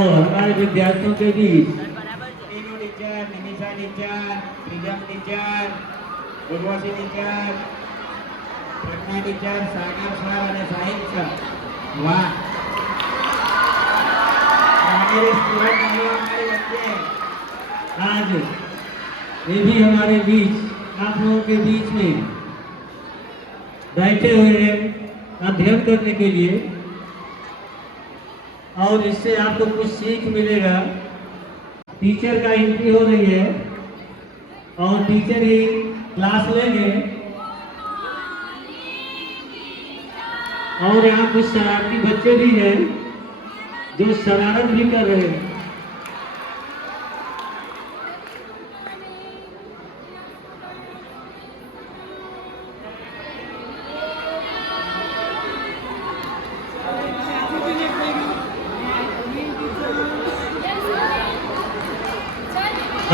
और हमारे विद्यार्थियों के बीच Tinu teacher Nimisha teacher Priyam teacher Urvashi teacher Pragya teacher Sagar sir અને સાહિલ સર વાહ हमारे स्टूडेंट आए हमारे बच्चे आज ये भी हमारे बीच आप लोगों के बीच में बैठे हुए हैं अध्ययन करने के लिए और इससे आपको कुछ सीख मिलेगा। टीचर का एंट्री हो रही है। और टीचर ही क्लास लेंगे। और यहाँ कुछ शरारती बच्चे भी हैं, जो शरारत भी कर रहे हैं।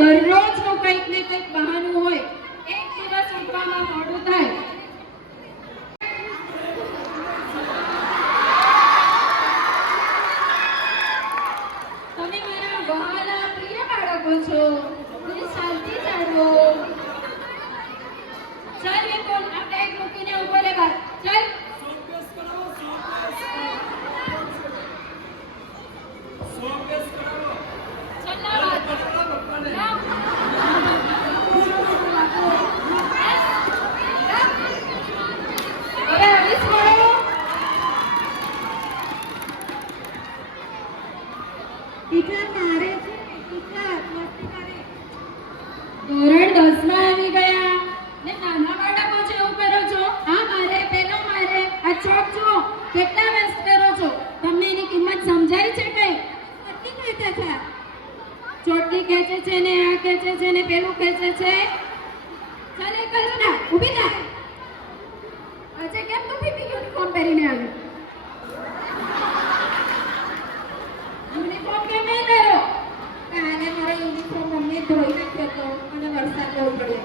દરરોજનું કંઈક ને કંઈક બહાનું હોય એક દિવસ ઉઠવામાં મોડું થાય તમે મારા વહાલા પ્રિય બાળકો છો મને શાંતિ જાળવો ચાલ વિપુલ આ બેગ મૂકીને ઊભો રે બહાર ચાલ છેલ્લા વાત ના. હવે આવીશ મળો ટીચર મારે છે ટીચર મસ્તી કરે ધોરણ દસમાં આવી ગયા ને નાના બાળકો છે એવું કરો છો આ મારે પેલો મારે આ ચોક જુઓ કેટલા વેસ્ટ કરો છો તમને એની કિંમત સમજાય છે કઈ કેટલી ખેંચે છે ચોટલી ખેંચે છે ને આ ખેંચે છે ને પેલું ખેંચે છે ચાલે કરું ના ઊભી થા આજે કેમ તું પીપી યુનિફોર્મ પહેરીને આવી યુનિફોર્મ કેમ નહીં પહેરો કાલે મારો યુનિફોર્મ મમ્મીએ ધોઈ નાખ્યો હતો અને વરસાદ બહુ પડ્યો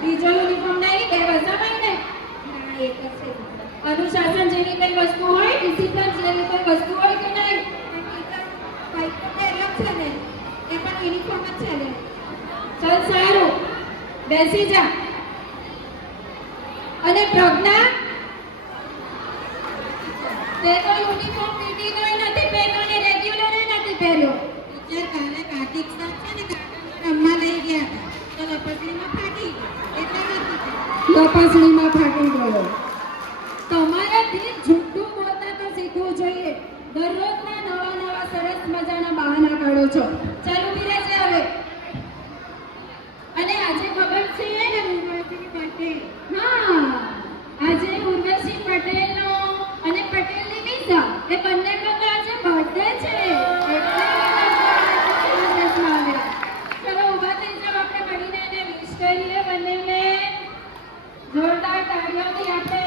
બીજો યુનિફોર્મ નહીં બે વસાવાય ને ના એક જ છે અનુશાસન જેવી કઈ વસ્તુ હોય ડિસિપ્લિન જેવી કઈ વસ્તુ હોય કે નહીં? અલગ છે ને એ પણ યુનિફોર્મ જ છે ને ચાલ સારું. બેસી જા. અને પ્રજ્ઞા? તે તો યુનિફોર્મ પીટી નથી પહેર્યો ને રેગ્યુલર નથી પહેર્યો. ટીચર કાલે કાર્તિક સર છે ને રમવા લઈ ગયા તો લપસણીમાં ફાટી ગયો. એટલે નથી ફાટી ગયો. તમારાથી જૂઠું બોલતા તો શીખવું જોઈએ. દરરોજના નવા નવા સરસ મજાના બહાના કાઢો છો. ચાલો ઊભી રહેજે હવે અને આજે ખબર છે ઉર્વશી પટેલ? હા, આજે ઉર્વશી પટેલનો અને પટેલની નિશા. એ બંનેનો તો આજે બર્થડે છે. જોરદાર તાળીઓથી આપણે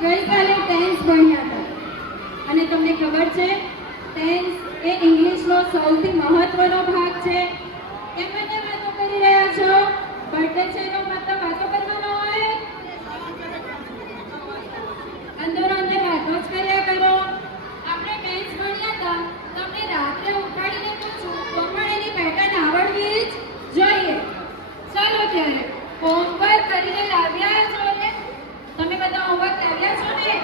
ગઈકાલે ટેન્સ ભણ્યા હતા. અને તમને ખબર છે ટેન્સ એ ઇંગ્લિશનો સૌથી મહત્વનો ભાગ છે કેમ મને વાતો કરી રહ્યા છો બર્થડે છે એનો મતલબ વાતો કરવાનો હોય અંદર અંદર વાતો જ કર્યા કરો આપણે ટેન્સ ભણ્યા હતા તમને રાત્રે ઉઠાડીને પૂછું તો પણ એની પેટર્ન આવડવી જ જોઈએ ચાલો ત્યારે હોમવર્ક કરીને લાવ્યા છો ને તમે બધા હોમવર્ક લાવ્યા છો ને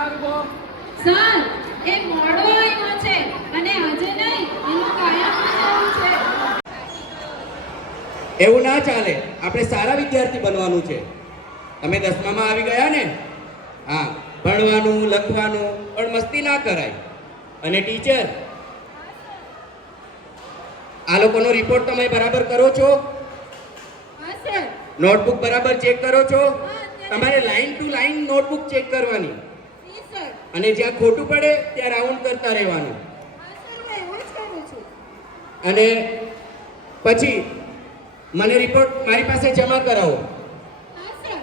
આવો સર એ મોડો આવ્યો છે અને આજે નહીં એનું કાયમ જવું છે. એવું ના ચાલે. આપણે સારા વિદ્યાર્થી બનવાનું છે. તમે દસમામાં આવી ગયા ને? હા ભણવાનું લખવાનું પણ મસ્તી ના કરાય. અને ટીચર આ લોકોનો રિપોર્ટ તમે બરાબર કરો છો? નોટબુક બરાબર ચેક કરો છો? તમારે line to line notebook check કરવાની. અને જ્યાં ખોટું પડે ત્યાં રાઉન્ડ કરતા રહેવાનું. અને પછી મને રિપોર્ટ મારી પાસે જમા કરાવો હા સર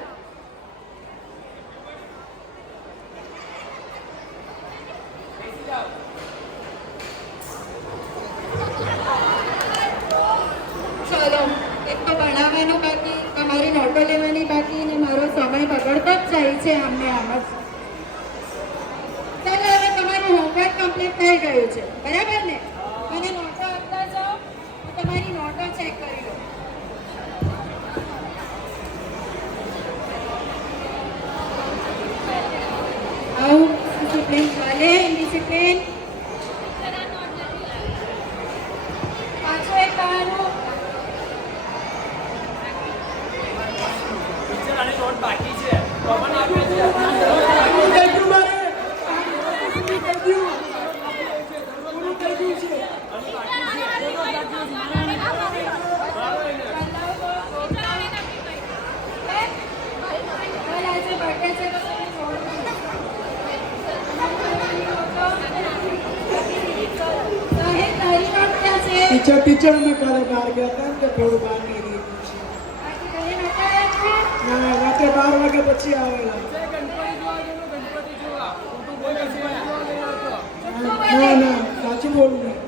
ચલો એક તો ભણાવવાનું બાકી તમારી નોટો લેવાની બાકી ને મારો સમય બગડતો જ જાય છે આમને આમ જ ચાલો હવે તમારું હોમવર્ક કમ્પ્લીટ થઈ ગયું છે બરાબર ને મને નોટો આપતા જાઓ હું તમારી નોટો ચેક કરી લઉં આવું ડિસિપ્લિન ચાલે ડિસિપ્લિન પાછો એક બહાનું કાલ આજે birthday છે તો તમે સાહેબ તારી નોટ ક્યાં છે ટીચર ટીચર અમે કાલે બહાર ગયા હતા કે થોડું બહાર નીકળી? ના રાત્રે બાર વાગ્યા પછી આવેલા voluntad.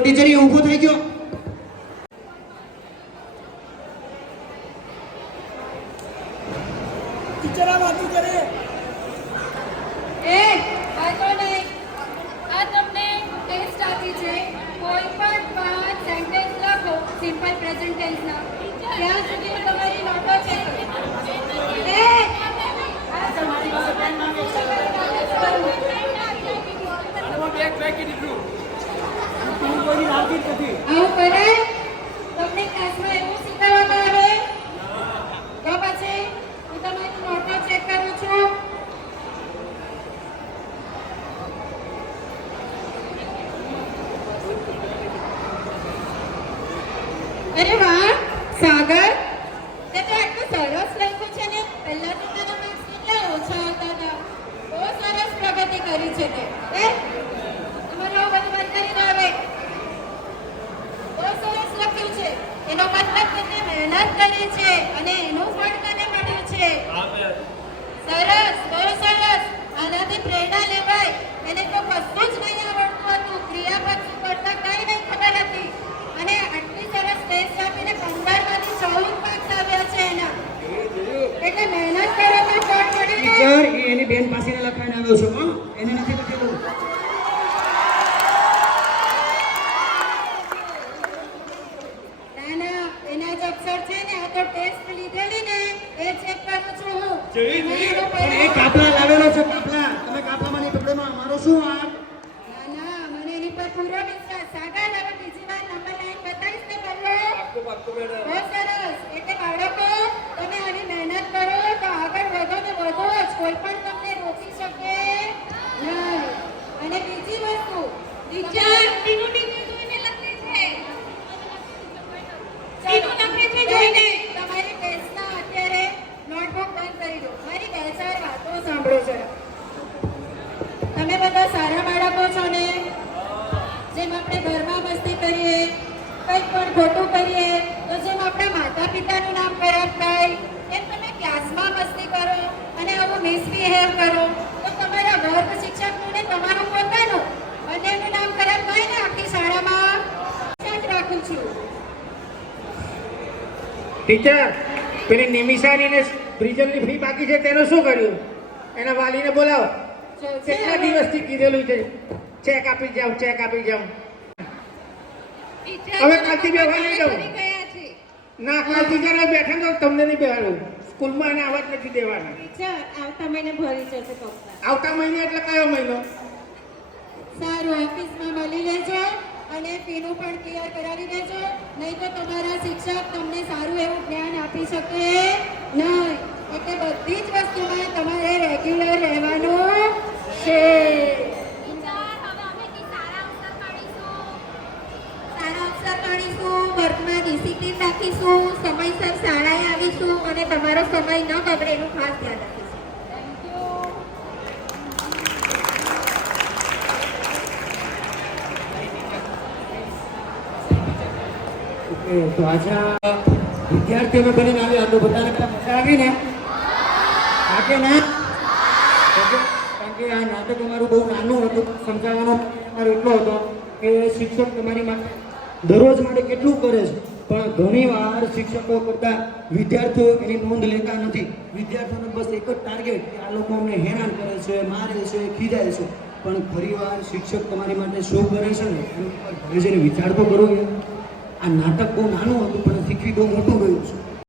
જો ટીચર એ ઊભો થઈ ગયો. ટીચર આ વાતું કરે. એ વાંધો આ તમને ટેસ્ટ આપી છે. કોઈ પણ પાંચ સેન્ટેન્સ લખો સિમ્પલ પ્રેઝન્ટ ટેન્સના ત્યાં સુધી તમારી નોટો ચેક કરું એ આ તમારી પાસે પેન માંગે છે આવું કરે તમને ક્લાસમાં એવું શીખવવામાં આવે તો પછી હું તમારી નોટો ચેક કરું છું અરે વાહ સાગર તે તો આટલું સરસ લખ્યું છે ને પહેલા તો તારા માર્ક્સ કેટલા ઓછા હતા હતા બહુ સરસ પ્રગતિ કરી છે તે એ તમારે આવું બધું બંધ કરી દો હવે બહુ સરસ લખ્યું છે એનો મતલબ કે તે મહેનત કરી છે અને એનું ફળ તને મળ્યું છે સરસ બહુ સરસ આનાથી પ્રેરણા લેવાય એને તો કશું જ નહીં આવડતું હતું ક્રિયાપદ શું કરતા કાંઈ નહીં ખબર હતી અને આટલી સરસ ટેસ્ટ આપીને પંદરમાંથી ચૌદ માર્ક્સ આવ્યા છે એના એટલે મહેનત કરો તો ફળ મળે ને ટીચર એ એની બેન પાસે લખાઈને આવ્યો છે હા એને નથી લખેલું કાપલા લાવેલો છે કાપલા તમે કાપલામાં નહીં પકડો મારો શું આ ના મને એની પર પૂરો વિશ્વાસ સાગર હવે બીજી વાર નંબર લાઈન બતાવીશ ને તમને પાક્કું પાક્કું મેડમ બહુ સરસ એટલે બાળકો તમે આવી મહેનત કરો તો આગળ વધો ને વધો જ કોઈ પણ તમને રોકી શકે નહીં અને બીજી વસ્તુ ટીચર ટીનું ટીચર જોઈને લખે છે ટીનું લખે છે જોઈને તમારી ટેસ્ટના અત્યારે નોટબુક બંધ કરી દો મારી બે ચાર વાતો સાંભળો જરા તમે બધા સારા બાળકો છો ને જેમ આપણે ઘરમાં મસ્તી કરીએ કંઈક પણ ખોટું કરીએ તો જેમ આપણા માતા પિતાનું નામ ખરાબ થાય એમ તમે ક્લાસમાં મસ્તી કરો અને આવું મિસબિહેવ કરો તો તમારા વર્ગ શિક્ષકનું ને તમારું પોતાનું બંનેનું નામ ખરાબ થાય ને આખી શાળામાં? જ રાખું છું. ટીચર પેલી નિમિષાની ને બ્રિજલની ફી બાકી છે તેનું શું કર્યું? એના વાલીને બોલાવો. કેટલા દિવસથી કીધેલું છે? ચેક આપી જાઉં ચેક આપી જાઉં. હવે કાલથી બેહવા નહીં દઉં ના કાલથી જરા બેઠા તો તમને નહીં બેહાડું. સ્કૂલમાં એને આવા જ નથી દેવાના. આવતા મહિને ભરી જશે આવતા મહિને એટલે કયો મહિનો? સારું ઓફિસમાં મળી લેજો અને ફીનું પણ ક્લિયર કરાવી દેજો. નહીં તો તમારા શિક્ષક તમને સારું એવું જ્ઞાન આપી શકે નહીં. એટલે બધી જ વસ્તુમાં તમારે રેગ્યુલર રહેવાનું છે. રાખીશું સમયસર શાળાએ આવીશું અને તમારો સમય ન બગડે એનું ખાસ ધ્યાન રાખીશું. ઓકે, તો આજે આ વિદ્યાર્થીઓને બનીને આવ્યા તો બધાને મજા આવી ને? કારણ કે આ નાટક અમારું બહુ નાનું હતું, સમજાવવાનો અમારો એટલો હતો કે શિક્ષક તમારી માટે દરરોજ માટે કેટલું કરે છે? પણ ઘણી વાર શિક્ષકો કરતા વિદ્યાર્થીઓ એની નોંધ લેતા નથી. વિદ્યાર્થીઓને બસ એક જ ટાર્ગેટ કે આ લોકો અમને હેરાન કરે છે, મારે છે, ખીજાય છે. પણ ઘણી વાર શિક્ષક તમારી માટે શું કરે છે ને, એની ઉપર વિચાર તો કરો. આ નાટક બહુ નાનું હતું, પણ શીખવી બહુ મોટું ગયું છે.